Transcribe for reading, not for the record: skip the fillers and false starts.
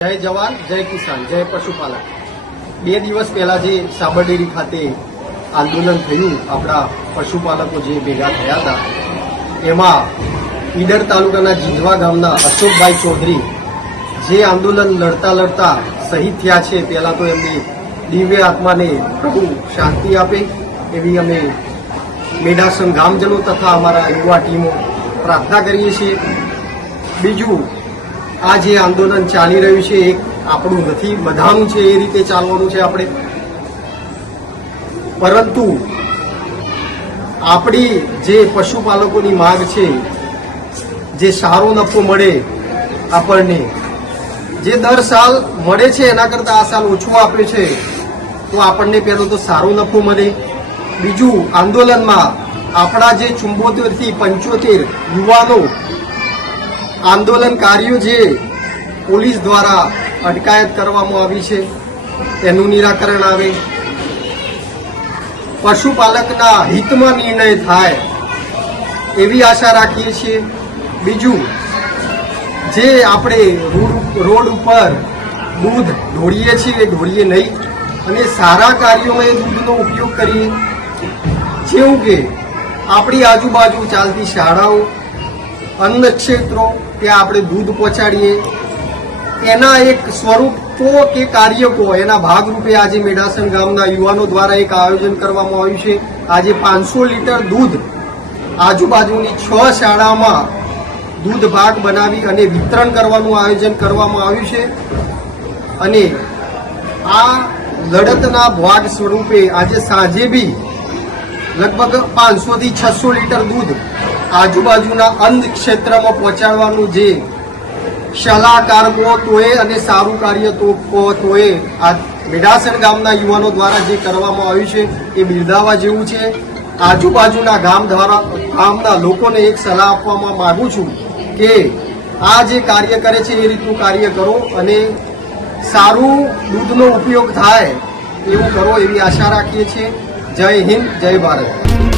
जय जवान जय किसान जय पशुपालक। 2 દિવસ પહેલા જે સાબરડેરી ખાતે આંદોલન થયું, આપણા પશુપાલકો જે ભેગા થયા હતા, એમાં ઈડર તાલુકાના જીંજવા ગામના અશોકભાઈ ચૌધરી જે આંદોલન લડતા લડતા શહીદ થયા છે, પહેલા તો એમની દિવ્ય આત્માને પ્રભુ શાંતિ આપે એવી અમે મેડાસન ગામજનો તથા અમારા યુવા ટીમો પ્રાર્થના કરીએ છીએ। બીજું, આ જે આંદોલન ચાલી રહ્યું છે એક આપણું નથી, બધાનું છે, એ રીતે ચાલવાનું છે આપણે, પરંતુ આપણી જે પશુપાલકોની માંગ છે, જે સારો નફો મળે આપણને, જે દર સાલ મળે છે એના કરતાં આ સાલ ઓછો આપ્યો છે, તો આપણને પહેલો તો સારો નફો મળે। બીજું, આંદોલનમાં આપણા જે 74 થી 75 યુવાનો આંદોલનકારીઓ જે પોલીસ દ્વારા અટકાયત કરવામાં આવી છે તેનું નિરાકરણ આવે, પશુપાલકના હિતમાં નિર્ણય થાય એવી આશા રાખીએ છીએ। બીજું, જે આપણે રોડ ઉપર દૂધ ઢોળીએ છીએ એ ઢોળીએ નહીં અને સારા કાર્યોમાં એ દૂધનો ઉપયોગ કરીએ, જેવું કે આપણી આજુબાજુ ચાલતી શાળાઓ, અન્ન ક્ષેત્રો, ત્યાં આપણે દૂધ પહોંચાડીએ, એના એક સ્વરૂપો કે કાર્યકો એના ભાગરૂપે આજે મેડાસન ગામના યુવાનો દ્વારા એક આયોજન કરવામાં આવ્યું છે। આજે 500 લીટર દૂધ આજુબાજુની 6 શાળામાં દૂધ ભાગ બનાવી અને વિતરણ કરવાનું આયોજન કરવામાં આવ્યું છે અને આ લડતના ભાગ સ્વરૂપે આજે સાંજે બી લગભગ 500 થી 600 લીટર દૂધ આજુબાજુના અન્ન ક્ષેત્રમાં પહોંચાડવાનું જે સલાહકાર કહો તોય અને સારું કાર્ય તો કહો તોય આ મેડાસન ગામના યુવાનો દ્વારા જે કરવામાં આવ્યું છે એ બિરદાવવા જેવું છે। આજુબાજુના ગામના લોકોને એક સલાહ આપવામાં માંગુ છું કે આ જે કાર્ય કરે છે એ રીતનું કાર્ય કરો અને સારું દૂધનો ઉપયોગ થાય એવું કરો એવી આશા રાખીએ છીએ। જય હિન્દ, જય ભારત।